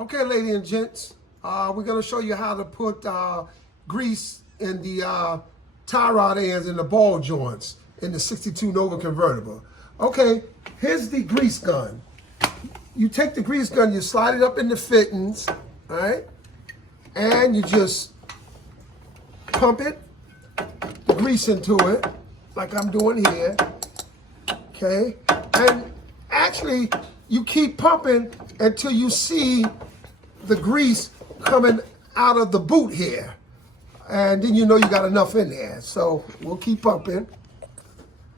Okay, ladies and gents, we're going to show you how to put grease in the tie rod ends and the ball joints in the 62 Nova convertible. Okay, here's the grease gun. You take the grease gun, you slide it up in the fittings, all right? And you just pump it, the grease into it, like I'm doing here, okay? And actually, you keep pumping until you see the grease coming out of the boot here. And then you know you got enough in there. So we'll keep pumping.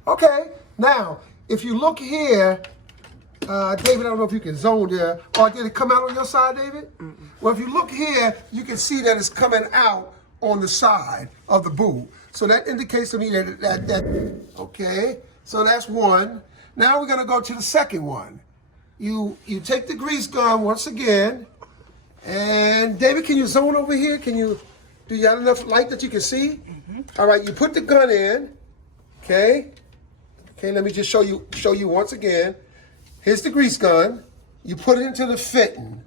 Okay, now, if you look here, David, I don't know if you can zone there. Or did it come out on your side, David? Well, if you look here, you can see that it's coming out on the side of the boot. So that indicates to me that okay, so that's one. Now we're gonna go to the second one. You take the grease gun once again, and David, can you zone over here? Do you have enough light that you can see? All right, you put the gun in, okay? Okay, let me just show you once again. Here's the grease gun. You put it into the fitting,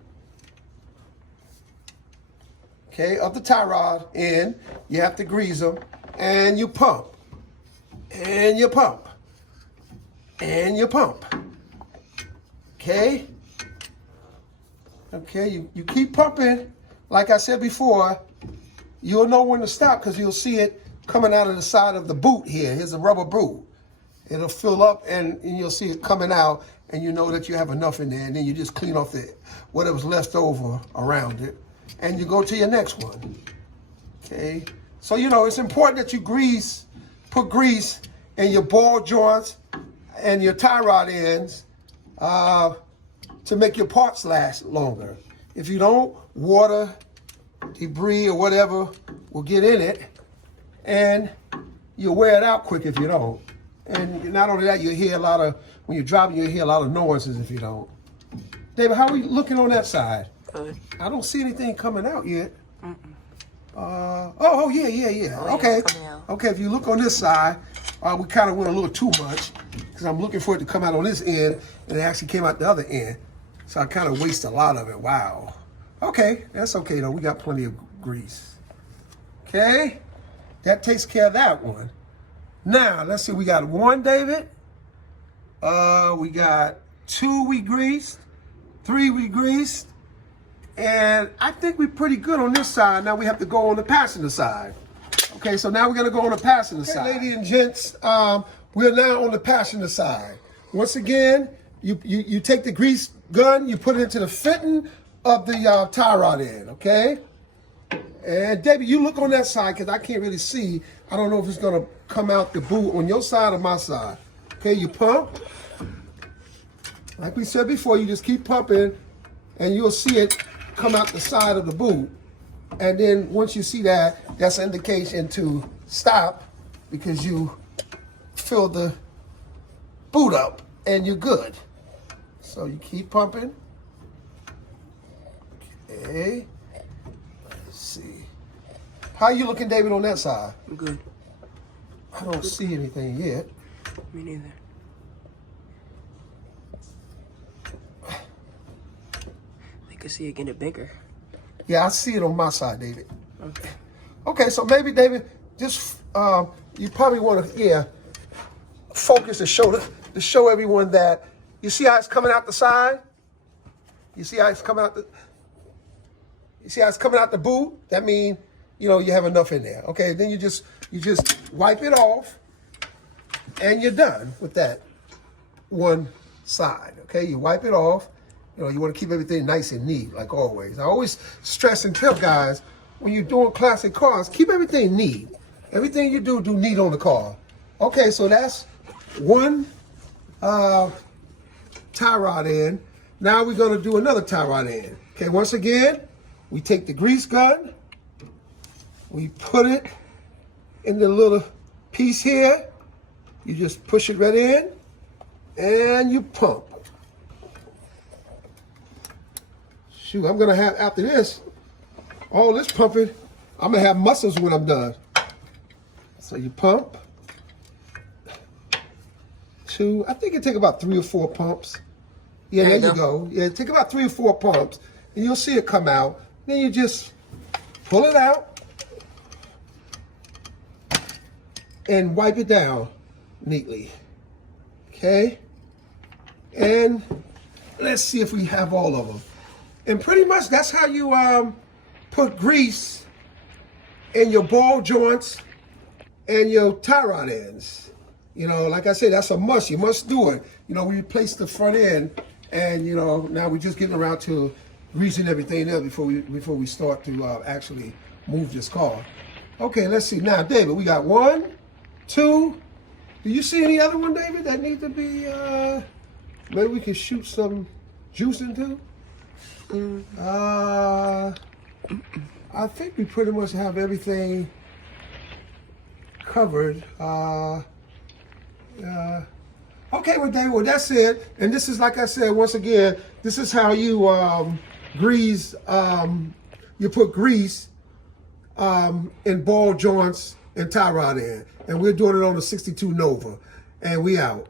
okay, of the tie rod end. You have to grease them, and you pump, and you pump, and you pump. Okay? Okay, you keep pumping. Like I said before, you'll know when to stop because you'll see it coming out of the side of the boot here. Here's a rubber boot. It'll fill up and you'll see it coming out and you know that you have enough in there, and then you just clean off whatever's left over around it and you go to your next one. Okay? So, you know, it's important that you put grease in your ball joints and your tie rod ends to make your parts last longer. If you don't, water, debris, or whatever will get in it, and you'll wear it out quick if you don't. And not only that, when you're driving, you'll hear a lot of noises if you don't. David, how are we looking on that side? Good. I don't see anything coming out yet. Yeah. Oh, Okay. yeah, Okay, if you look on this side, we kind of went a little too much because I'm looking for it to come out on this end, and it actually came out the other end. So I kind of waste a lot of it. Wow. Okay, that's okay though. We got plenty of grease. Okay, that takes care of that one. Now, let's see. We got one, David. We got two we greased, three we greased, and I think we're pretty good on this side. Now we have to go on the passenger side. Okay, so now we're gonna go on the passenger side. Ladies and gents, we're now on the passenger side. Once again, you take the grease gun, you put it into the fitting of the tie rod end, okay? And David, you look on that side because I can't really see. I don't know if it's gonna come out the boot on your side or my side. Okay, you pump. Like we said before, you just keep pumping and you'll see it come out the side of the boot. And then once you see that, that's an indication to stop because you fill the boot up and you're good. So you keep pumping. Okay. Let's see. How are you looking, David, on that side? I'm good. I don't see anything yet. Me neither. I can see it getting bigger. Yeah, I see it on my side, David. Okay. Okay, so maybe, David, just you probably want to, focus to show everyone that you see how it's coming out the side. You see how it's coming out the boot. That means you have enough in there. Okay, then you just wipe it off, and you're done with that one side. Okay, you wipe it off. You want to keep everything nice and neat, like always. I always stress and tell guys, when you're doing classic cars, keep everything neat. Everything you do neat on the car. Okay, so that's one tie rod end. Now we're going to do another tie rod end. Okay, once again, we take the grease gun, we put it in the little piece here. You just push it right in, and you pump. Shoot, I'm gonna have, after this, all this pumping, I'm gonna have muscles when I'm done. So you pump. I think it take about 3 or 4 pumps. Yeah, there you go. Yeah, take about 3 or 4 pumps. and you'll see it come out. Then you just pull it out and wipe it down neatly. Okay? And let's see if we have all of them. And pretty much that's how you put grease in your ball joints and your tie rod ends. You know, like I said, that's a must. You must do it. You know, we replace the front end, and you know, now we're just getting around to greasing everything up before we start to actually move this car. Okay, let's see. Now, David, we got 1, 2. Do you see any other one, David, that need to be maybe we can shoot some juice into? I think we pretty much have everything covered. Okay, well, David, well, that's it. And this is, like I said, once again, this is how you grease, you put grease in ball joints and tie rod end. And we're doing it on the 62 Nova. And we out.